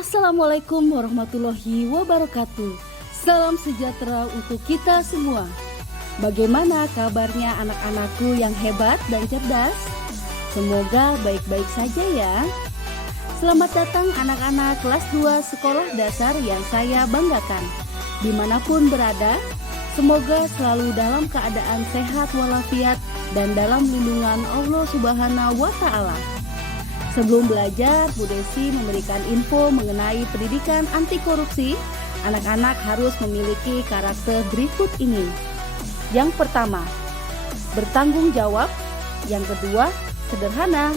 Assalamualaikum warahmatullahi wabarakatuh. Salam sejahtera untuk kita semua. Bagaimana kabarnya anak-anakku yang hebat dan cerdas? Semoga baik-baik saja ya. Selamat datang anak-anak kelas 2 sekolah dasar yang saya banggakan. Dimanapun berada, semoga selalu dalam keadaan sehat walafiat dan dalam lindungan Allah Subhanahu wa Ta'ala. Sebelum belajar, Bu Desi memberikan info mengenai pendidikan anti korupsi. Anak-anak harus memiliki karakter berikut ini. Yang pertama, bertanggung jawab. Yang kedua, sederhana.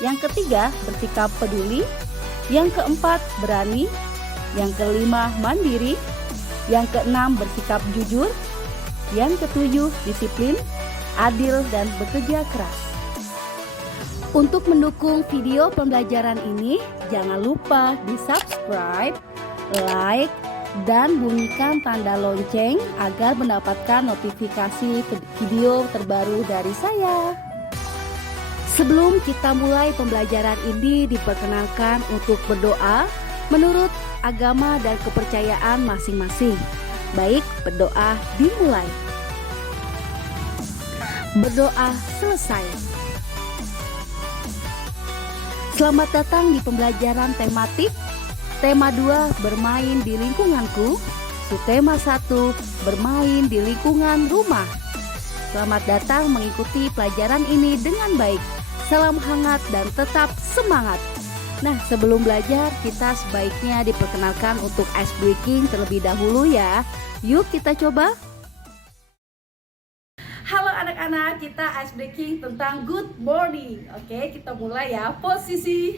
Yang ketiga, bersikap peduli. Yang keempat, berani. Yang kelima, mandiri. Yang keenam, bersikap jujur. Yang ketujuh, disiplin, adil, dan bekerja keras. Untuk mendukung video pembelajaran ini, jangan lupa di-subscribe, like, dan bunyikan tanda lonceng agar mendapatkan notifikasi video terbaru dari saya. Sebelum kita mulai pembelajaran ini, diperkenalkan untuk berdoa menurut agama dan kepercayaan masing-masing. Baik, berdoa dimulai. Berdoa selesai. Selamat datang di pembelajaran tematik. Tema 2, bermain di lingkunganku. Subtema 1, bermain di lingkungan rumah. Selamat datang mengikuti pelajaran ini dengan baik. Salam hangat dan tetap semangat. Nah, sebelum belajar, kita sebaiknya diperkenalkan untuk ice breaking terlebih dahulu ya. Yuk kita coba. Halo anak-anak, kita ice breaking tentang good morning. Oke, kita mulai ya. Posisi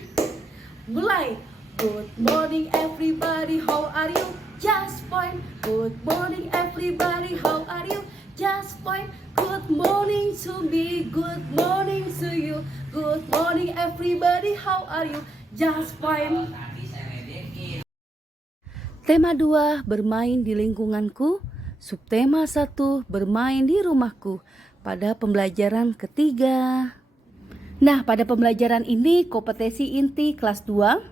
mulai. Good morning everybody, how are you? Just fine. Good morning everybody, how are you? Just fine. Good morning to me, good morning to you. Good morning everybody, how are you? Just fine. Tema 2, bermain di lingkunganku. Subtema 1, bermain di rumahku. Pada pembelajaran ketiga. Nah, pada pembelajaran ini kompetensi inti kelas 2.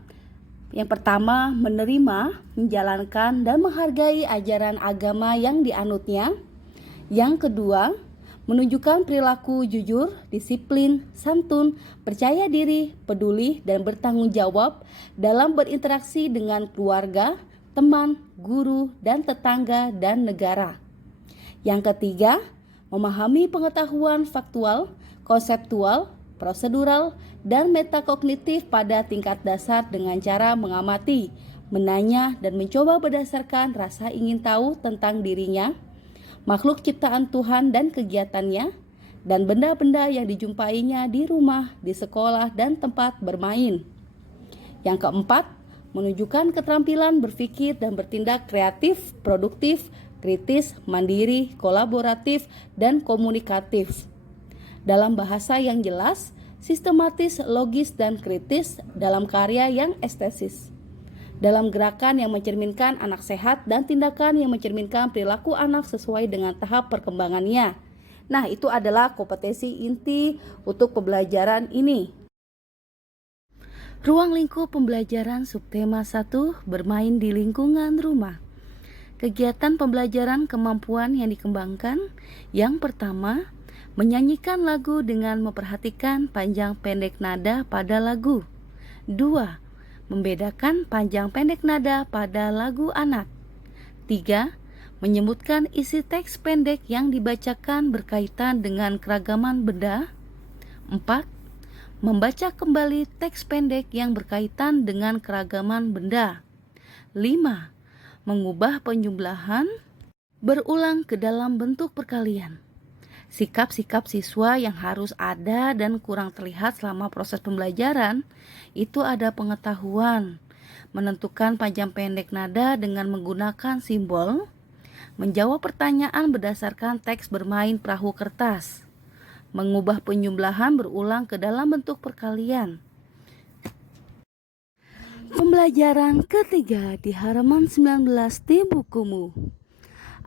Yang pertama, menerima, menjalankan, dan menghargai ajaran agama yang dianutnya. Yang kedua, menunjukkan perilaku jujur, disiplin, santun, percaya diri, peduli, dan bertanggung jawab dalam berinteraksi dengan keluarga, teman, guru, dan tetangga, dan negara. Yang ketiga, memahami pengetahuan faktual, konseptual, prosedural, dan metakognitif pada tingkat dasar dengan cara mengamati, menanya, dan mencoba berdasarkan rasa ingin tahu tentang dirinya, makhluk ciptaan Tuhan dan kegiatannya, dan benda-benda yang dijumpainya di rumah, di sekolah, dan tempat bermain. Yang keempat, menunjukkan keterampilan berpikir dan bertindak kreatif, produktif, kritis, mandiri, kolaboratif, dan komunikatif. Dalam bahasa yang jelas, sistematis, logis, dan kritis dalam karya yang estetis. Dalam gerakan yang mencerminkan anak sehat dan tindakan yang mencerminkan perilaku anak sesuai dengan tahap perkembangannya. Nah, itu adalah kompetensi inti untuk pembelajaran ini. Ruang lingkup pembelajaran subtema 1, bermain di lingkungan rumah. Kegiatan pembelajaran kemampuan yang dikembangkan. Yang pertama, menyanyikan lagu dengan memperhatikan panjang pendek nada pada lagu. 2. Membedakan panjang pendek nada pada lagu anak. 3. Menyebutkan isi teks pendek yang dibacakan berkaitan dengan keragaman benda. 4. Membaca kembali teks pendek yang berkaitan dengan keragaman benda. 5. Mengubah penjumlahan berulang ke dalam bentuk perkalian. Sikap-sikap siswa yang harus ada dan kurang terlihat selama proses pembelajaran itu ada pengetahuan, menentukan panjang pendek nada dengan menggunakan simbol, menjawab pertanyaan berdasarkan teks bermain perahu kertas, mengubah penjumlahan berulang ke dalam bentuk perkalian. Pembelajaran ketiga di halaman 19 di bukumu.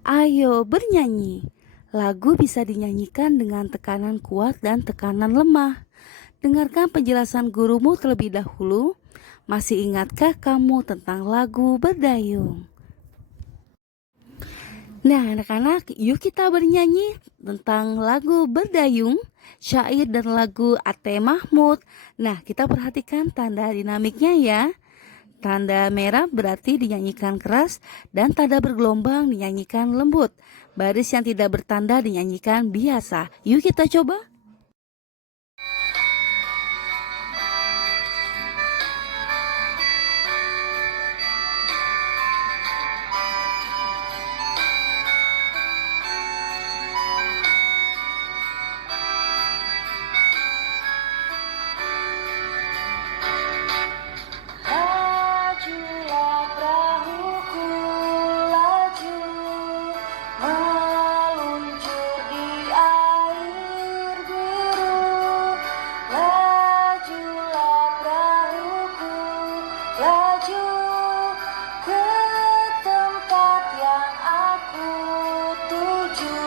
Ayo bernyanyi. Lagu bisa dinyanyikan dengan tekanan kuat dan tekanan lemah. Dengarkan penjelasan gurumu terlebih dahulu Masih ingatkah kamu tentang lagu berdayung? Nah, anak-anak, yuk kita bernyanyi tentang lagu berdayung, syair dan lagu Ate Mahmud. Nah, kita perhatikan tanda dinamiknya ya. Tanda merah berarti dinyanyikan keras dan tanda bergelombang dinyanyikan lembut. Baris yang tidak bertanda dinyanyikan biasa. Yuk kita coba. Lajulah perahuku, laju meluncur di air biru. Lajulah perahuku, laju ke tempat yang aku tuju.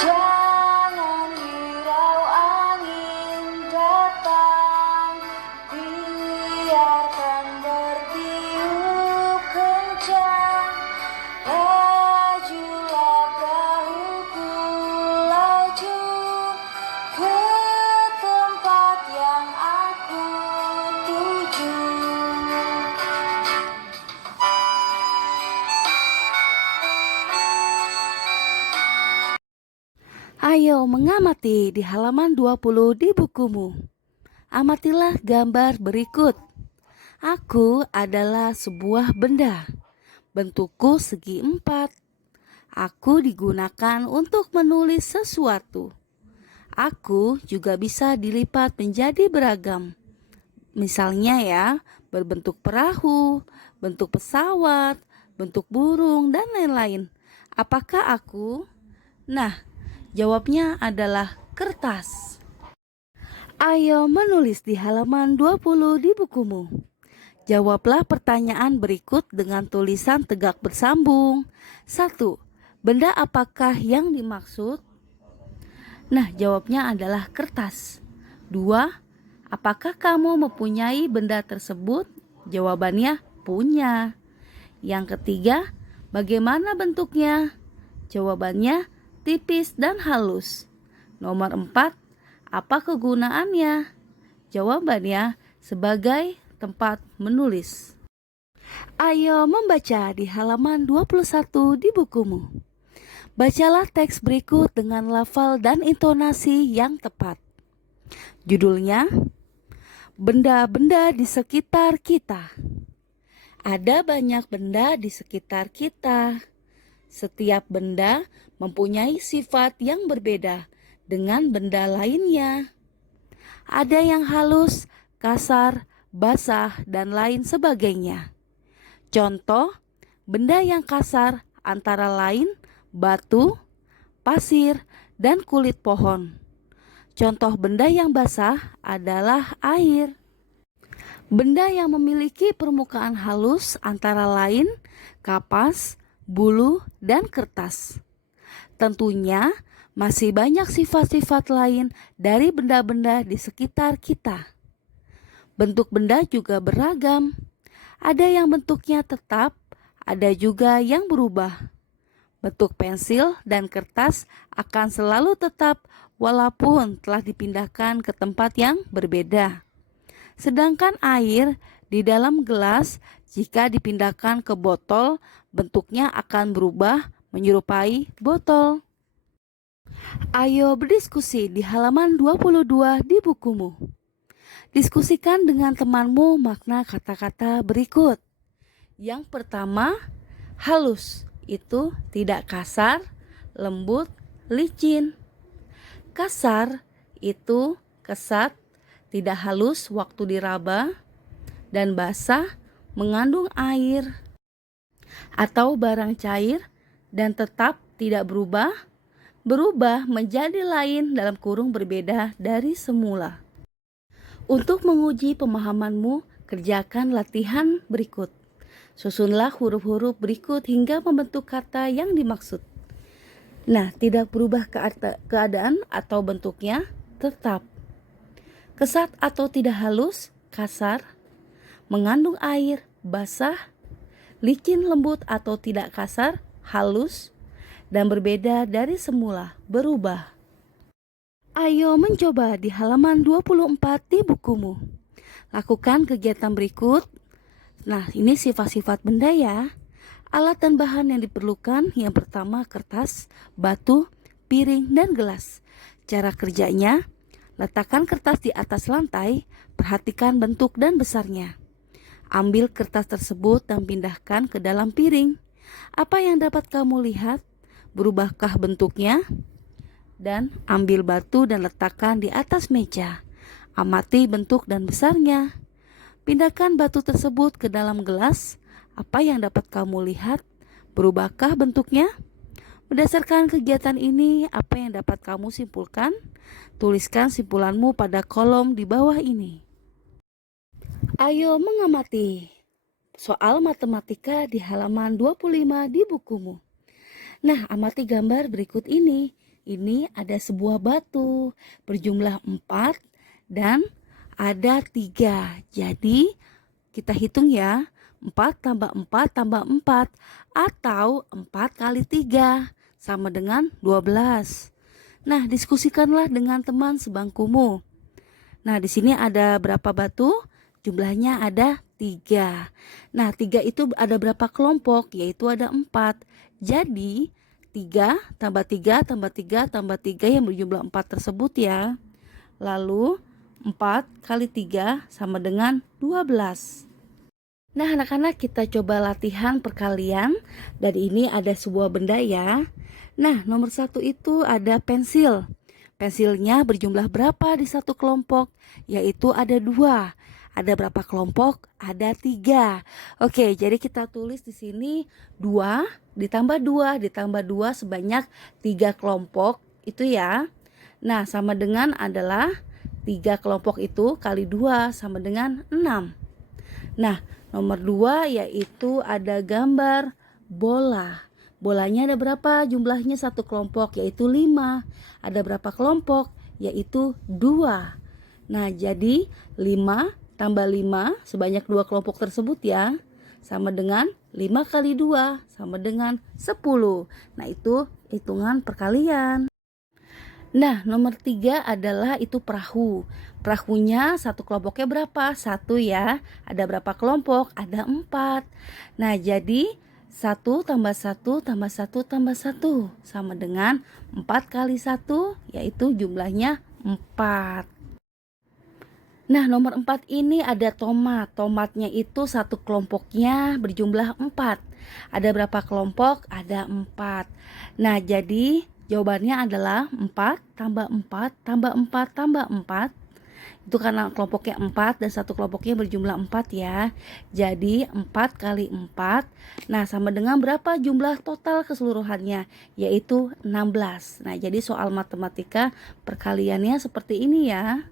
Jangan hirau angin datang, biarkan bertiup kencang. Lajulah perahuku, laju ke tempat yang aku tuju. Ayo mengamati di halaman 20 di bukumu. Amatilah gambar berikut. Aku adalah sebuah benda. Bentukku segi 4. Aku digunakan untuk menulis sesuatu. Aku juga bisa dilipat menjadi beragam. Misalnya ya, berbentuk perahu, bentuk pesawat, bentuk burung, dan lain-lain. Apakah aku? Nah, jawabnya adalah kertas. Ayo menulis di halaman 20 di bukumu. Jawablah pertanyaan berikut dengan tulisan tegak bersambung. 1. Benda apakah yang dimaksud? Nah, jawabnya adalah kertas. 2. Apakah kamu mempunyai benda tersebut? Jawabannya punya. Yang ketiga, bagaimana bentuknya? Jawabannya tipis dan halus. Nomor 4, apa kegunaannya? Jawabannya sebagai tempat menulis. Ayo membaca di halaman 21 di bukumu. Bacalah teks berikut dengan lafal dan intonasi yang tepat. Judulnya, benda-benda di sekitar kita. Ada banyak benda di sekitar kita. Setiap benda mempunyai sifat yang berbeda dengan benda lainnya. Ada yang halus, kasar, basah, dan lain sebagainya. Contoh, benda yang kasar antara lain batu, pasir, dan kulit pohon. Contoh benda yang basah adalah air. Benda yang memiliki permukaan halus antara lain kapas, bulu, dan kertas. Tentunya masih banyak sifat-sifat lain dari benda-benda di sekitar kita. Bentuk benda juga beragam. Ada yang bentuknya tetap, ada juga yang berubah. Bentuk pensil dan kertas akan selalu tetap walaupun telah dipindahkan ke tempat yang berbeda. Sedangkan air di dalam gelas jika dipindahkan ke botol, bentuknya akan berubah menyerupai botol. Ayo berdiskusi di halaman 22 di bukumu. Diskusikan dengan temanmu makna kata-kata berikut. Yang pertama, halus itu tidak kasar, lembut, licin. Kasar itu kesat, tidak halus waktu diraba, dan basah mengandung air atau barang cair dan tetap tidak berubah menjadi lain dalam kurung berbeda dari semula. Untuk menguji pemahamanmu, kerjakan latihan berikut. Susunlah huruf-huruf berikut hingga membentuk kata yang dimaksud. Nah, tidak berubah keadaan atau bentuknya tetap. Kesat atau tidak halus, kasar. Mengandung air, basah. Licin, lembut atau tidak kasar, halus. Dan berbeda dari semula, berubah. Ayo mencoba di halaman 24 di bukumu. Lakukan kegiatan berikut. Nah, ini sifat-sifat benda ya. Alat dan bahan yang diperlukan, yang pertama kertas, batu, piring, dan gelas. Cara kerjanya, letakkan kertas di atas lantai, perhatikan bentuk dan besarnya. Ambil kertas tersebut dan pindahkan ke dalam piring. Apa yang dapat kamu lihat? Berubahkah bentuknya? Dan ambil batu dan letakkan di atas meja. Amati bentuk dan besarnya. Pindahkan batu tersebut ke dalam gelas. Apa yang dapat kamu lihat? Berubahkah bentuknya? Berdasarkan kegiatan ini, apa yang dapat kamu simpulkan? Tuliskan simpulanmu pada kolom di bawah ini. Ayo mengamati soal matematika di halaman 25 di bukumu. Nah, amati gambar berikut ini. Ini ada sebuah batu berjumlah 4 dan ada 3. Jadi kita hitung ya, 4 tambah 4 tambah 4 atau 4 kali 3 sama dengan 12. Nah, diskusikanlah dengan teman sebangkumu. Nah, di sini ada berapa batu? Jumlahnya ada 3. Nah, 3 itu ada berapa kelompok? Yaitu ada 4. Jadi 3 tambah 3 tambah 3 tambah 3 yang berjumlah 4 tersebut ya. Lalu 4 kali 3 sama dengan 12. Nah, anak-anak, kita coba latihan perkalian. Dan ini ada sebuah benda ya. Nah, nomor 1 itu ada pensil. Pensilnya berjumlah berapa di satu kelompok? Yaitu ada 2. Ada berapa kelompok? Ada 3. Oke, jadi kita tulis di sini 2 ditambah 2 ditambah 2 sebanyak 3 kelompok itu ya. Nah, sama dengan adalah 3 kelompok itu kali 2 sama dengan 6. Nah, nomor 2 yaitu ada gambar bola. Bolanya ada berapa? Jumlahnya satu kelompok yaitu 5. Ada berapa kelompok? Yaitu 2. Nah, jadi 5 tambah 5 sebanyak 2 kelompok tersebut ya. Sama dengan 5 kali 2 sama dengan 10. Nah, itu hitungan perkalian. Nah, nomor 3 adalah itu perahu. Perahunya satu kelompoknya berapa? 1 ya. Ada berapa kelompok? Ada 4. Nah, jadi 1 tambah 1 tambah 1 tambah 1 sama dengan 4 kali 1 yaitu jumlahnya 4. Nah, nomor 4 ini ada tomat. Tomatnya itu satu kelompoknya berjumlah 4. Ada berapa kelompok? Ada 4. Nah, jadi jawabannya adalah 4 tambah 4 tambah 4 tambah 4. Itu karena kelompoknya 4 dan satu kelompoknya berjumlah 4 ya. Jadi 4 kali 4. Nah, sama dengan berapa jumlah total keseluruhannya? Yaitu 16. Nah, jadi soal matematika perkaliannya seperti ini ya.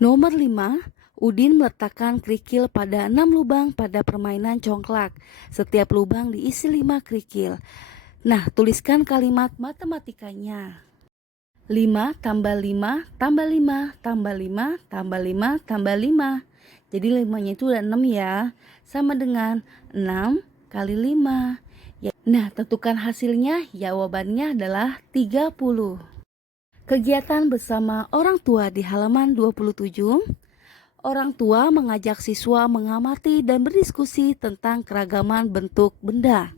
Nomor 5, Udin meletakkan kerikil pada 6 lubang pada permainan congklak. Setiap lubang diisi 5 kerikil. Nah, tuliskan kalimat matematikanya. 5 tambah 5 tambah 5 tambah 5 tambah 5 tambah 5. Jadi 5-nya itu udah 6 ya. Sama dengan 6 kali 5. Nah, tentukan hasilnya. Jawabannya adalah 30. Kegiatan bersama orang tua di halaman 27. Orang tua mengajak siswa mengamati dan berdiskusi tentang keragaman bentuk benda.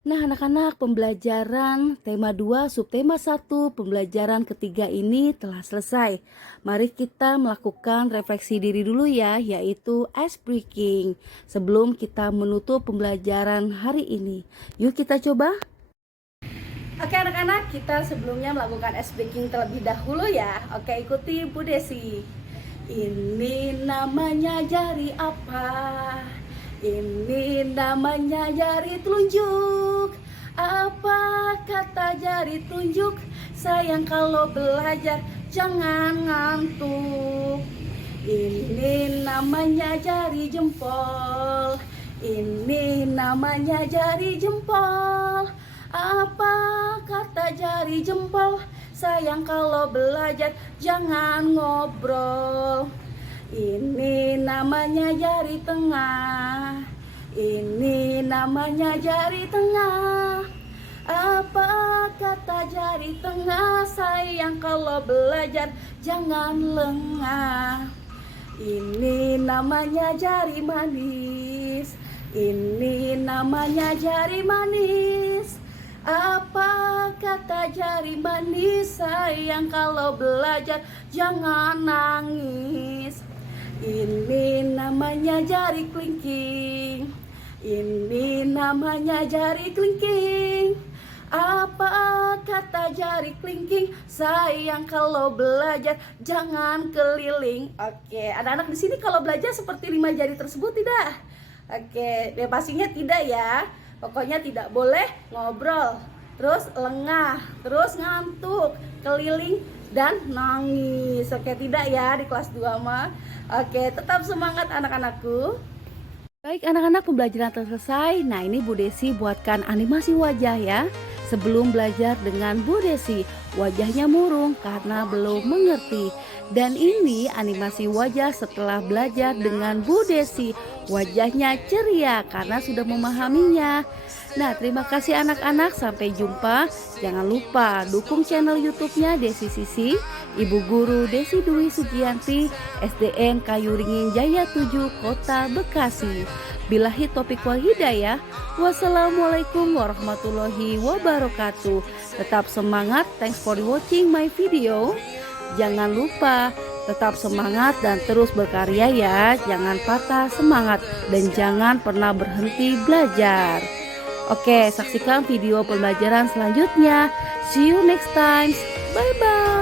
Nah, anak-anak, pembelajaran tema 2 subtema 1 pembelajaran ketiga ini telah selesai. Mari kita melakukan refleksi diri dulu ya, yaitu ice breaking sebelum kita menutup pembelajaran hari ini. Yuk kita coba. Oke anak-anak, kita sebelumnya melakukan ice breaking terlebih dahulu ya. Oke, ikuti Bu Desi. Ini namanya jari apa? Ini namanya jari telunjuk. Apa kata jari telunjuk? Sayang kalau belajar jangan ngantuk. Ini namanya jari jempol. Ini namanya jari jempol. Apa kata jari jempol? Sayang kalau belajar jangan ngobrol. Ini namanya jari tengah. Ini namanya jari tengah. Apa kata jari tengah? Sayang kalau belajar jangan lengah. Ini namanya jari manis. Ini namanya jari manis. Apa kata jari manis? Sayang kalau belajar jangan nangis. Ini namanya jari kelingking. Ini namanya jari kelingking. Apa kata jari kelingking? Sayang kalau belajar jangan keliling. Oke, anak-anak di sini kalau belajar seperti 5 jari tersebut tidak? Oke, pastinya tidak ya. Pokoknya tidak boleh ngobrol, terus lengah, terus ngantuk, keliling dan nangis. Oke, tidak ya di kelas 2 mah. Oke, tetap semangat anak-anakku. Baik anak-anak, pembelajaran telah selesai. Nah, ini Bu Desi buatkan animasi wajah ya. Sebelum belajar dengan Bu Desi, wajahnya murung karena belum mengerti. Dan ini animasi wajah setelah belajar dengan Bu Desi. Wajahnya ceria karena sudah memahaminya. Nah, terima kasih anak-anak. Sampai jumpa. Jangan lupa dukung channel YouTube-nya Desi Sisi, Ibu Guru Desi Dwi Sugianti, SDN Kayu Ringin Jaya 7, Kota Bekasi. Billahi taufiq wal hidayah. Wassalamualaikum warahmatullahi wabarakatuh. Tetap semangat. Thanks for watching my video. Jangan lupa tetap semangat dan terus berkarya ya. Jangan patah semangat dan jangan pernah berhenti belajar. Oke, saksikan video pembelajaran selanjutnya. See you next time. Bye bye.